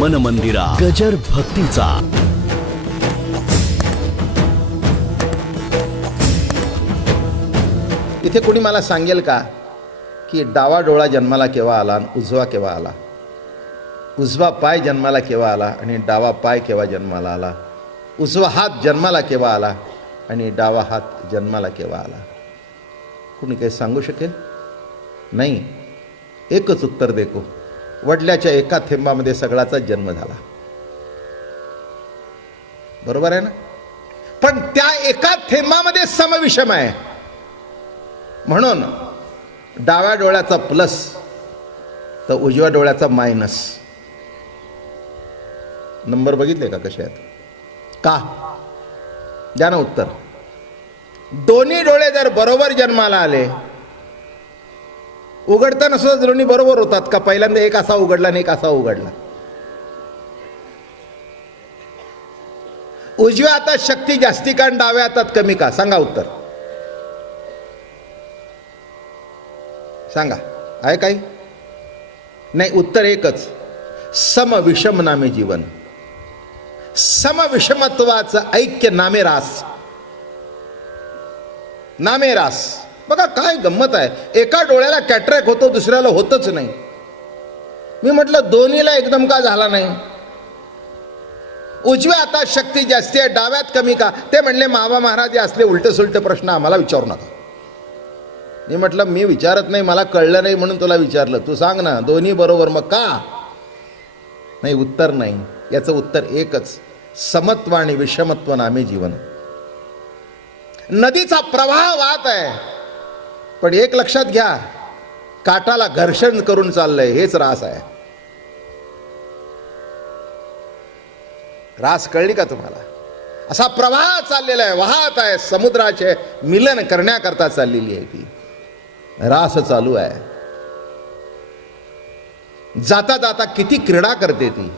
मन मंदिरा गजर भक्तीचा. इथे कोणी मला सांगेल का की डावा डोळा जन्माला केव्हा आला आणि उजवा केव्हा आला, उजवा पाय जन्माला केव्हा आला आणि डावा पाय केव्हा जन्माला आला, उजवा हात जन्माला केव्हा आला आणि डावा हात जन्माला केव्हा आला? कोणी काही सांगू शकेल? नाही. एकच उत्तर देतो, वडल्याच्या एका थेंबामध्ये सगळाचा जन्म झाला. बरोबर आहे ना? पण त्या एका थेंबामध्ये समविषम आहे. म्हणून डाव्या डोळ्याचा प्लस तर उजव्या डोळ्याचा मायनस. नंबर बघितले का कसे आहेत? का? द्या ना उत्तर. दोन्ही डोळे जर बरोबर जन्माला आले, उघडताना सुद्धा दोन्ही बरोबर होतात का? पहिल्यांदा एक असा उघडला आणि एक असा उघडला. उजव्या हातात शक्ती जास्ती का आणि डाव्या हातात कमी का? सांगा उत्तर. सांगा. आहे काही? नाही. उत्तर एकच. सम विषम नामे जीवन. सम विषमत्वाचं ऐक्य नामे रास. नामे रास. बघा काय गंमत आहे. एका डोळ्याला कॅटरॅक्ट होतो, दुसऱ्याला होतच नाही. मी म्हटलं दोन्हीला एकदम का झाला नाही? उजव्या हातात शक्ती जास्ती आहे, डाव्यात कमी का? ते म्हणले मामा महाराज असले उलटे सुलटे प्रश्न आम्हाला विचारू नका. मी म्हटलं मी विचारत नाही, मला कळलं नाही म्हणून तुला विचारलं. तू सांग ना, दोन्ही बरोबर मग का नाही? उत्तर नाही. याचं उत्तर एकच. समत्व आणि विषमत्व नामे जीवन. नदीचा प्रवाह वाहत आहे, पण एक लक्षात घ्या, काटाला घर्षण करून चाललंय. हेच रास आहे. रास कळली का तुम्हाला? असा प्रवाह चाललेला आहे, वाहत आहे. समुद्राचे मिलन करण्याकरता चाललेली आहे ती. रास चालू आहे. जाता जाता किती क्रीडा करते ती.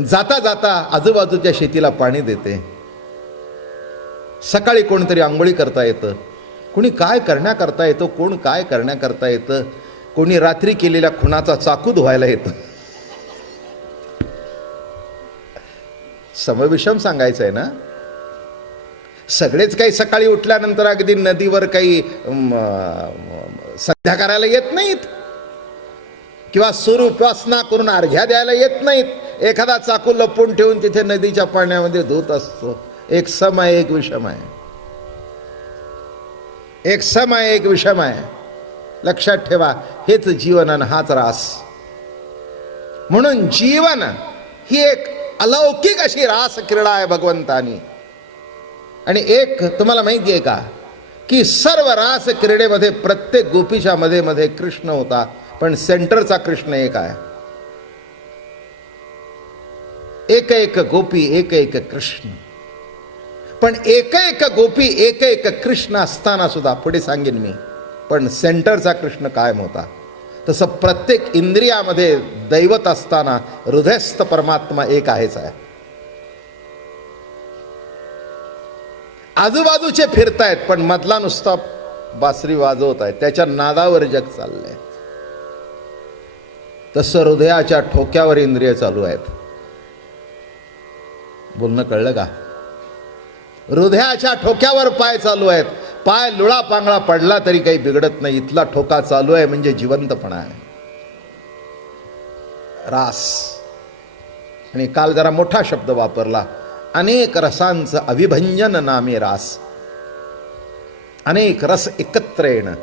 जाता जाता आजूबाजूच्या शेतीला पाणी देते. सकाळी कोणतरी आंघोळी करता येतं, कोणी काय करण्याकरता येतं, कोण काय करण्याकरता येतं, कोणी रात्री केलेल्या खुनाचा चाकू धुवायला येतं. समविषम सांगायचं आहे ना. सगळेच काही सकाळी उठल्यानंतर अगदी नदीवर काही संध्या करायला येत नाहीत किंवा सूर्योपासना करून अर्घ्या द्यायला येत नाहीत. एखादा चाकू लपवून ठेवून तिथे नदीच्या पाण्यामध्ये धुत असतो. एक सम आहे, एक विषम आहे. एक सम आहे, एक विषम आहे. लक्षात ठेवा. हेच जीवन आणि हाच रास. म्हणून जीवन ही एक अलौकिक अशी रास क्रीडा आहे भगवंतानी. आणि एक तुम्हाला माहिती आहे का की सर्व रास क्रीडेमध्ये प्रत्येक गोपीच्या मध्ये मध्ये कृष्ण होता, पण सेंटरचा कृष्ण एक आहे. एक एक गोपी एक एक कृष्ण. पण एक एक गोपी एक एक कृष्ण असताना सुद्धा पुढे सांगेन मी, पण सेंटरचा कृष्ण कायम होता. तसं प्रत्येक इंद्रियामध्ये दैवत असताना हृदयस्थ परमात्मा एक आहेच आहे. आजूबाजूचे फिरतायत, पण मधला नुसता बासरी वाजवत आहे, त्याच्या नादावर जग चाललंय. तसं हृदयाच्या ठोक्यावर इंद्रिय चालू आहेत. बोलणं कळलं का? हृदयाच्या ठोक्यावर पाय चालू आहेत. पाय लुळा पांगळा पडला तरी काही बिघडत नाही. इथला ठोका चालू आहे म्हणजे जिवंतपणा आहे, रास. आणि काल जरा मोठा शब्द वापरला, अनेक रसांचं अविभंजन नामे रास. अनेक रस एकत्र येणं.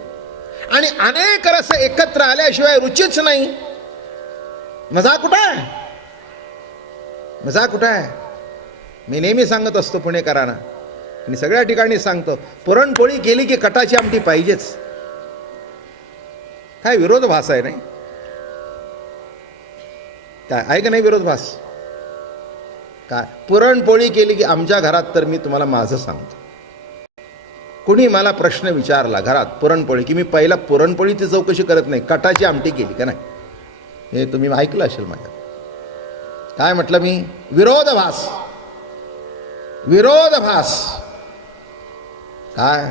आणि अनेक रस एकत्र आल्याशिवाय रुचीच नाही. मजा कुठं आहे? मजा कुठं आहे? मी नेहमी सांगत असतो पुणेकरांना, आणि सगळ्या ठिकाणी सांगतो, पुरणपोळी केली की कटाची आमटी पाहिजेच. काय विरोधाभास आहे नाही? काय आहे का नाही विरोधाभास? काय पुरणपोळी केली की आमच्या घरात तर मी तुम्हाला माझं सांगतो, कुणी मला प्रश्न विचारला घरात पुरणपोळी की मी पहिला पुरणपोळीची चौकशी करत नाही, कटाची आमटी केली का नाही. हे तुम्ही ऐकलं असेल माझ्या. काय म्हटलं मी? विरोधाभास. विरोधाभास. काय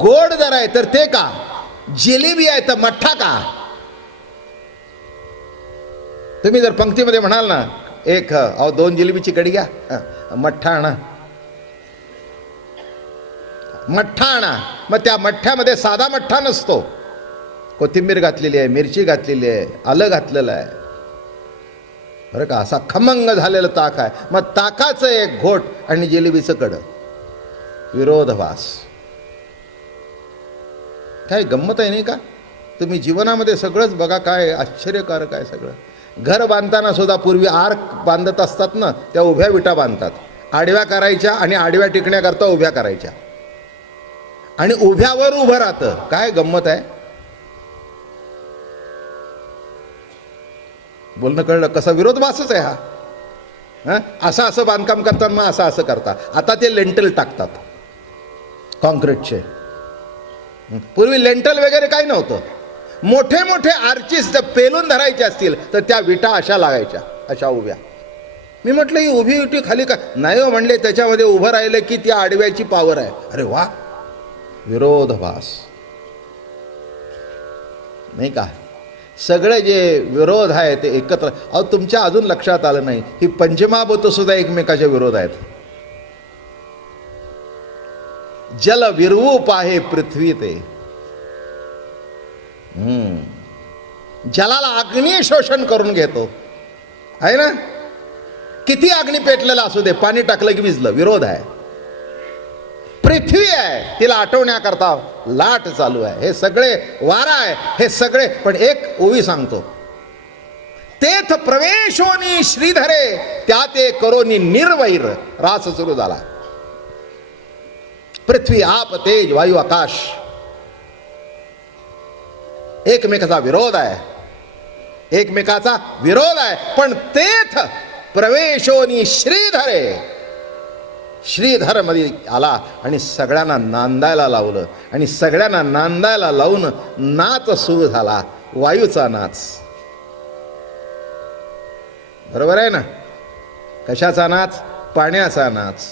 गोड जर आहे तर ते का, जिलेबी आहे तर मठ्ठा का? तुम्ही जर पंक्तीमध्ये म्हणाल ना, एक अहो 2 जिलेबीची कडी घ्या, मठ्ठा आणा, मठ्ठा आणा, मग त्या मठ्ठ्यामध्ये साधा मठ्ठा नसतो, कोथिंबीर घातलेली आहे, मिरची घातलेली आहे, आलं घातलेलं आहे बरं का, असा खमंग झालेलं ताक आहे. मग ताकाचं एक घोट आणि जिलेबीचं कडं, विरोधाभास. काय गंमत आहे नाही का? तुम्ही जीवनामध्ये सगळंच बघा, काय आश्चर्यकारक आहे सगळं. घर बांधताना सुद्धा पूर्वी आर्क बांधत असतात ना, त्या उभ्या विटा बांधतात, आडव्या करायच्या आणि आडव्या टिकण्याकरता उभ्या करायच्या, आणि उभ्यावर उभं राहतं. काय गंमत आहे. बोलणं कळलं? कसा विरोधाभासच आहे हा. असं असं बांधकाम करतात, मग असं असं करतात. आता ते लेंटल टाकतात कॉन्क्रीटचे. पूर्वी लेंटल वगैरे काही नव्हतं. मोठे मोठे आर्चिस जर पेलून धरायचे असतील तर त्या विटा अशा लागायच्या, अशा उभ्या. मी म्हटलं ही उभी विटी खाली का नाही हो, म्हणले त्याच्यामध्ये उभं राहिलं की त्या आडव्याची पावर आहे. अरे वा, विरोधाभास नाही का. सगळे जे विरोध आहे ते एकत्र. अहो तुमच्या अजून लक्षात आलं नाही, ही पंचमहाभूतं सुद्धा एकमेकाच्या विरोध आहेत. जल विरूप आहे पृथ्वी ते. जलाला अग्नी शोषण करून घेतो आहे ना. किती अग्नी पेटलेला असू दे, पाणी टाकलं की विजलं, विरोध आहे. पृथ्वी आहे, तिला आटवण्याकरता लाट चालू आहे. हे सगळे वारा आहे, हे सगळे. पण एक ओवी सांगतो, तेथ प्रवेशोनी श्रीधरे त्या ते करोनी निर्वैर. रास सुरू झाला. पृथ्वी, आप, तेज, वायू, आकाश एकमेकाचा विरोध आहे, एकमेकाचा विरोध आहे. पण तेथ प्रवेशोनी श्रीधरे, श्रीधर मध्ये आला आणि सगळ्यांना नांदायला लावलं. आणि सगळ्यांना नांदायला लावून नाच सुरू झाला, वायूचा नाच. बरोबर आहे ना. कशाचा नाच? पाण्याचा नाच.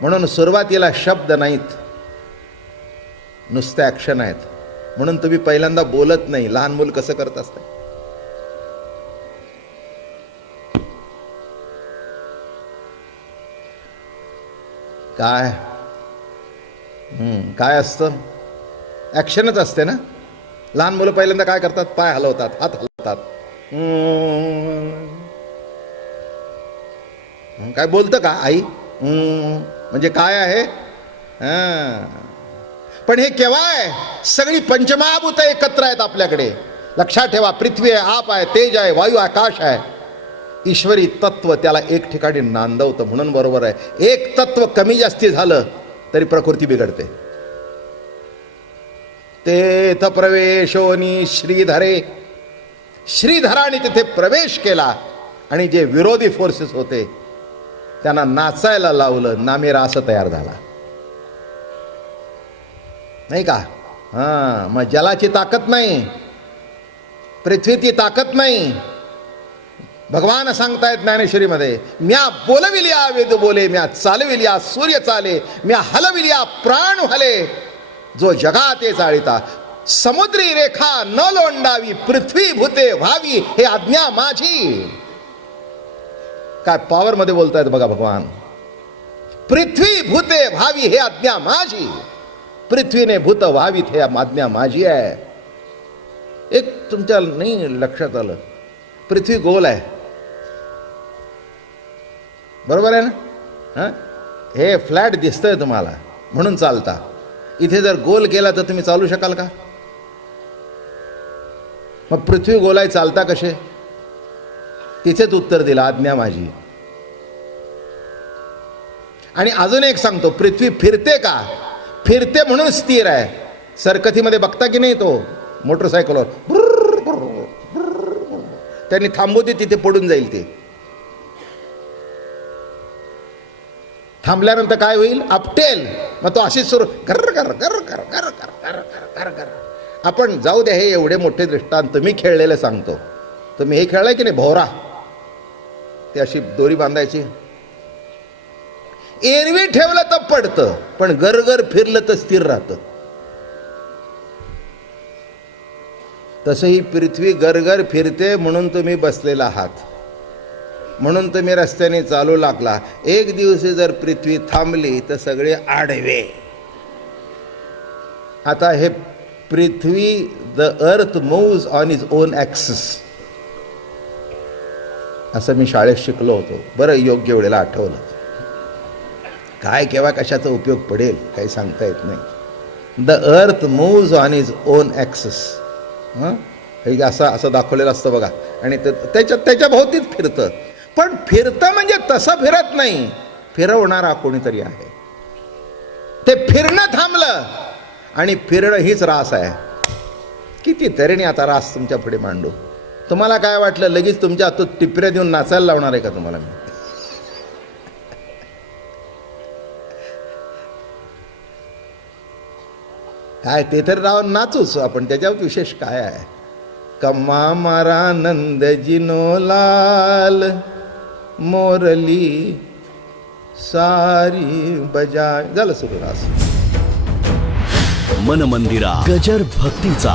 म्हणून सुरुवातीला शब्द नाहीत, नुसते ॲक्शन आहेत. म्हणून तुम्ही पहिल्यांदा बोलत नाही. लहान मूल कसं करत असतं? काय काय असतं? ॲक्शनच असते ना. लहान मुलं पहिल्यांदा काय करतात? पाय हलवतात, हात हलवतात. काय बोलतं का आई? म्हणजे काय आहे? पण हे केव्हा आहे? सगळी पंचमहाभूत एकत्र आहेत आपल्याकडे. लक्षात ठेवा, पृथ्वी आहे, आप आहे, तेज आहे, वायू, आकाश आहे. ईश्वरी तत्व त्याला एक ठिकाणी नांदवतं. म्हणून बरोबर आहे, एक तत्व कमी जास्ती झालं तरी प्रकृती बिघडते. तेथ प्रवेशोनी श्रीधरे, श्रीधराने तिथे प्रवेश केला आणि जे विरोधी फोर्सेस होते त्यांना नाचायला लावलं. नामे रास तयार झाला नाही का. मग जलाची ताकद नाही, पृथ्वीची ताकद नाही. भगवान सांगतायत ज्ञानेश्वरीमध्ये, म्या बोलविल्या वेद बोले, म्या चालविल्या सूर्य चाले, म्या हलविल्या प्राण हले, जो जगाते चाळिता. समुद्री रेखा न लोंडावी, पृथ्वी भूते व्हावी, हे आज्ञा माझी. काय पॉवर मध्ये बोलतायत बघा भगवान. पृथ्वी भूते व्हावी, हे आज्ञा माझी. पृथ्वीने भूत व्हावीत, हे आज्ञा माझी आहे. एक तुमच्या नाही लक्षात आलं, पृथ्वी गोल आहे, बरोबर आहे ना. हे फ्लॅट दिसतंय तुम्हाला म्हणून चालता. इथे जर गोल केला तर तुम्ही चालू शकाल का? मग पृथ्वी गोल आहे, चालता कसे? तिथेच उत्तर दिलं, आज्ञा माझी. आणि अजून एक सांगतो, पृथ्वी फिरते का? फिरते म्हणून स्थिर आहे. सरकतीमध्ये बघता की नाही, तो मोटरसायकलवर त्यांनी थांबू दे, तिथे पडून जाईल. ते थांबल्यानंतर काय होईल? आपटेल. मग तो अशीच सुरू कर कर कर कर कर कर कर कर कर. आपण जाऊ द्या, हे एवढे मोठे दृष्टांत मी खेळलेले सांगतो. तुम्ही हे खेळलाय की नाही? भोवरा, ते अशी दोरी बांधायची. एरवी ठेवलं तर पडतं, पण गरगर फिरलं तर स्थिर राहतं. तसं ही पृथ्वी गरगर फिरते म्हणून तुम्ही बसलेला आहात, म्हणून तुम्ही रस्त्याने चालू लागला. एक दिवशी जर पृथ्वी थांबली तर सगळे आडवे. आता हे पृथ्वी, the earth moves on is own axis, असं मी शाळेत शिकलो होतो. बरं योग्य वेळेला आठवलं. काय केव्हा कशाचा उपयोग पडेल काही सांगता येत नाही. The earth moves on is own axis. हे असं दाखवलेलं असतं बघा, आणि त्याच्या भोवतीच फिरतं. पण फिरतं म्हणजे तसं फिरत नाही, फिरवणारा कोणीतरी आहे. ते फिरणं थांबलं आणि फिरणं हीच रास आहे. किती तऱ्हेने आता रास तुमच्या पुढे मांडू. तुम्हाला काय वाटलं लगेच तुमच्या हातून टिपऱ्या देऊन नाचायला लावणार आहे का तुम्हाला मी? काय ते तर राहून नाचूच आपण, त्याच्यावर विशेष काय आहे. कम्मा मारा नंद जिनो लाल, मोरली सारी बजा. झालं सुरू रास. मन मंदिरा गजर भक्तीचा.